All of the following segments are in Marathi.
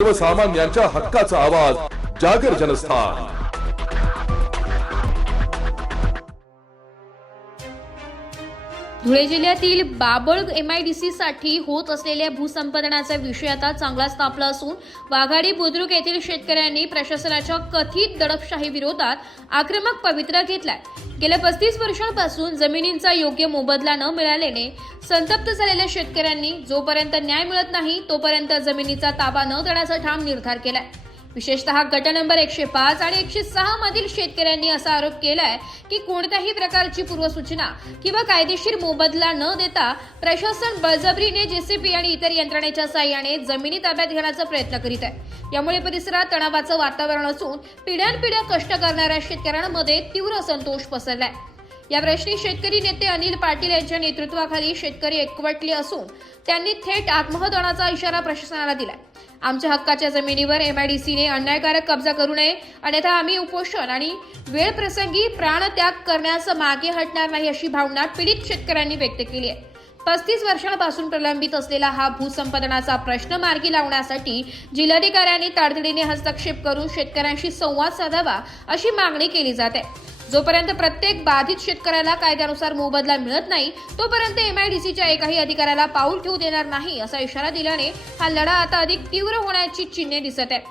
सर्वसामान्यांच्या हक्काचा आवाज जागर जनस्थान। धुळे जिल्ह्यातील बाबळ MIDC साठी होत असलेल्या भूसंपादनाचा विषय आता चांगलाच तापला असून वाघाडी बुद्रुक येथील शेतकऱ्यांनी प्रशासनाच्या कथित दडपशाही विरोधात आक्रमक पवित्रा घेतलाय। गेल्या 35 वर्षांपासून जमिनींचा योग्य मोबदला न मिळाल्याने संतप्त झालेल्या शेतकऱ्यांनी जोपर्यंत न्याय मिळत नाही तोपर्यंत जमिनीचा ताबा न देण्याचा ठाम निर्धार केलाय। विशेषतः गट नंबर 105 आणि 106 मधील शेतकऱ्यांनी असा आरोप केलाय की कोणत्याही प्रकारची पूर्वसूचना किंवा कायदेशीर मोबदला न देता प्रशासन बळजबरीने JCB आणि इतर यंत्रणेच्या साहाय्याने जमिनी ताब्यात घेण्याचा प्रयत्न करीत आहे। यामुळे परिसरात तणावाचं वातावरण असून पिढ्यानपिढ्या कष्ट करणाऱ्या शेतकऱ्यांमध्ये तीव्र असंतोष पसरलाय। या प्रश्नी शेतकरी नेते अनिल पाटील यांच्या नेतृत्वाखाली शेतकरी एकवटले असून त्यांनी थेट आत्महत्याचा इशारा प्रशासनाला दिलाय। आमच्या हक्काच्या जमिनीवर MIDCने अन्यायकारक कब्जा करू नये, अन्यथा आम्ही उपोषण आणि वेळ प्रसंगी प्राणत्याग करण्यास मागे हटणार नाही अशी भावना पीडित शेतकऱ्यांनी व्यक्त केली आहे। 35 वर्षांपासून प्रलंबित असलेला हा भूसंपादनाचा प्रश्न मार्गी लावण्यासाठी जिल्हाधिकाऱ्यांनी तातडीने हस्तक्षेप करून शेतकऱ्यांशी संवाद साधावा अशी मागणी केली जाते। जोपर्यंत प्रत्येक बाधित शेतकऱ्याला कायद्यानुसार मोबदला मिळत नाही तोपर्यंत MIDCच्या एकाही अधिकाऱ्याला पाऊल ठेवू देणार नाही असा इशारा दिल्याने हा लढा आता अधिक तीव्र होण्याची चिन्हे दिसत आहेत।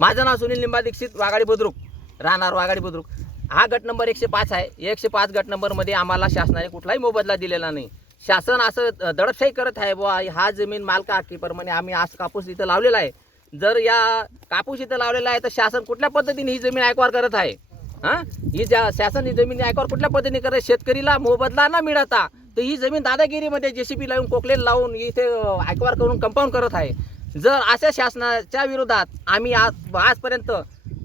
माझं नाव सुनील लिंबा दीक्षित, वाघाडी बुद्रुक, राहणार वाघाडी बुद्रुक। हा गट नंबर 105 आहे। 105 गट नंबर मध्ये आम्हाला शासनाने कुठलाही मोबदला दिलेला नाही। शासन असं दडपशाही करत आहे बुवा, हा जमीन मालका हक्कीप्रमाणे आम्ही आज कापूस इथं लावलेला आहे। जर या कापूस इथं लावलेला आहे तर शासन कुठल्या पद्धतीने ही जमीन आयकवार करत आहे? ही शासन ही जमीन आयकवार कुठल्या पद्धतीने करत? शेतकरीला मोबदला न मिळता तर ही जमीन दादागिरीमध्ये JCB लावून कोकलेल लावून इथे आयकवार करून कंपाऊंड करत आहे। जर अशा शासनाच्या विरोधात आम्ही आजपर्यंत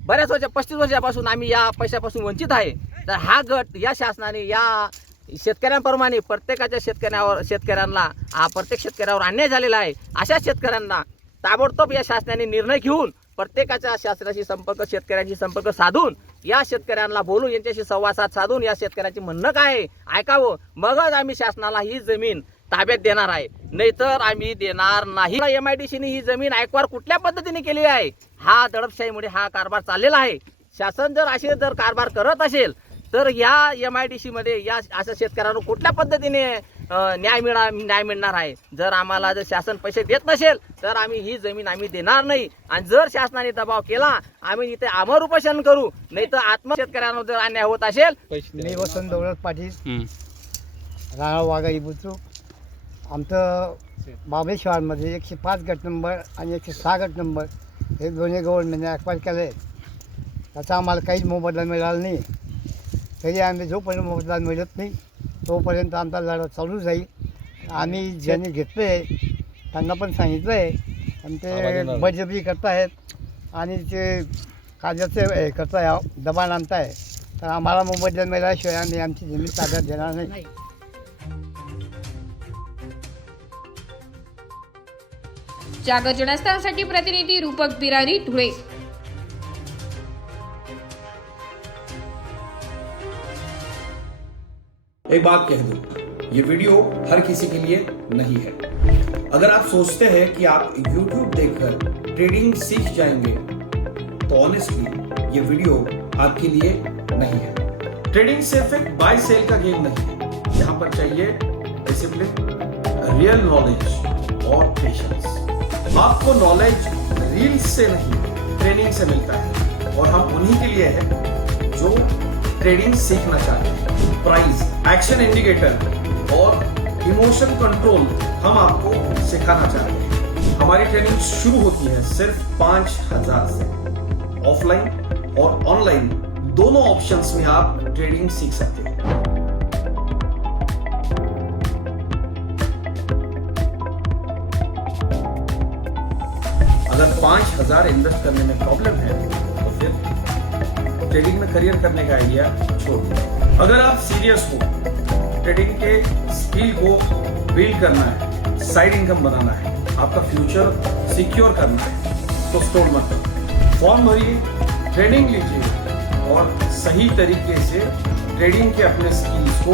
बऱ्याच 35 वर्षापासून आम्ही या पैशापासून वंचित आहे, तर हा गट या शासनाने या शेतकऱ्यांप्रमाणे प्रत्येक शेतकऱ्यावर अन्याय झालेला आहे। अशा शेतकऱ्यांना ताबडतोब या शासनाने निर्णय घेऊन प्रत्येकाच्या शासनाशी शेतकऱ्यांशी संपर्क साधून या शेतकऱ्यांना बोलून यांच्याशी संवाद साधून या शेतकऱ्यांची म्हणणं काय आहे ऐकावं, मगच आम्ही शासनाला ही जमीन ताब्यात देणार आहे, नाहीतर आम्ही देणार नाही। MIDCने ही जमीन आयकवार कुठल्या पद्धतीने केली आहे? हा दडपशाहीमुळे हा कारभार चाललेला आहे। शासन जर कारभार करत असेल तर या MIDC मध्ये या अशा शेतकऱ्यांना कुठल्या पद्धतीने न्याय मिळणार आहे? जर आम्हाला शासन पैसे देत नसेल तर आम्ही ही जमीन आम्ही देणार नाही, आणि जर शासनाने दबाव केला आम्ही इथे आमर उपोषण करू, नाही तर शेतकऱ्यांना जर अन्याय होत असेल। मी वसंत दौलत पाटील, राहणार वाघाडी बुद्रुक। आमचं बाबळेश्वरमध्ये 105 गट नंबर आणि 106 गट नंबर हे दोन्ही गव्हर्नमेंटने ॲक्वायर केले आहेत। त्याचा आम्हाला काहीच मोबदला मिळाला नाही। तरी आम्ही जोपर्यंत मोबदला मिळत नाही तोपर्यंत आमचा लढा चालू जाईल। आम्ही ज्यांनी घेतले त्यांना पण सांगितलं आहे, आणि ते बळजबरी करतायत आणि ते कायद्याचे हे करताय, दबाण आणताय, तर आम्हाला मोबदला मिळाल्याशिवाय आम्ही आमची जमीन ताब्यात देणार नाही। जागर जनस्थानसाठी प्रतिनिधी रूपक बिरारी, धुळे। एक बात कह दूं, ये वीडियो हर किसी के लिए नहीं है। अगर आप सोचते हैं कि आप YouTube देखकर ट्रेडिंग सीख जाएंगे तो ऑनेस्टली ये वीडियो आपके लिए नहीं है। ट्रेडिंग सिर्फ एक बाय सेल का गेम नहीं है। यहाँ पर चाहिए डिसिप्लिन, रियल नॉलेज और पेशेंस। आपको नॉलेज रील्स से नहीं ट्रेनिंग से मिलता है, और हम उन्हीं के लिए हैं जो ट्रेडिंग सीखना चाहते हैं। प्राइस, एक्शन इंडिकेटर और इमोशन कंट्रोल हम आपको सिखाना चाहते हैं। हमारी ट्रेनिंग शुरू होती है सिर्फ 5000 से। ऑफलाइन और ऑनलाइन दोनों ऑप्शंस में आप ट्रेडिंग सीख सकते हैं। अगर 5000 इन्वेस्ट करने में प्रॉब्लम है तो फिर ट्रेडिंग में करियर करने का आइडिया छोड़ दो। अगर आप सीरियस हो, ट्रेडिंग के स्किल को बिल्ड करना है, साइड इनकम बनाना है, आपका फ्यूचर सिक्योर करना है, तो स्टॉल मत करो। फॉर्म भरिए, ट्रेनिंग लीजिए और सही तरीके से ट्रेडिंग के अपने स्किल्स को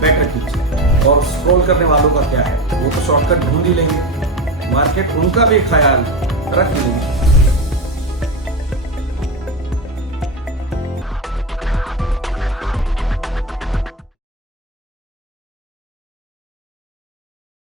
बेटर कीजिए। और स्क्रॉल करने वालों का क्या है, वो तो शॉर्टकट ढूंढ ही लेंगे। मार्केट उनका भी ख्याल रखें।